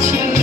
情。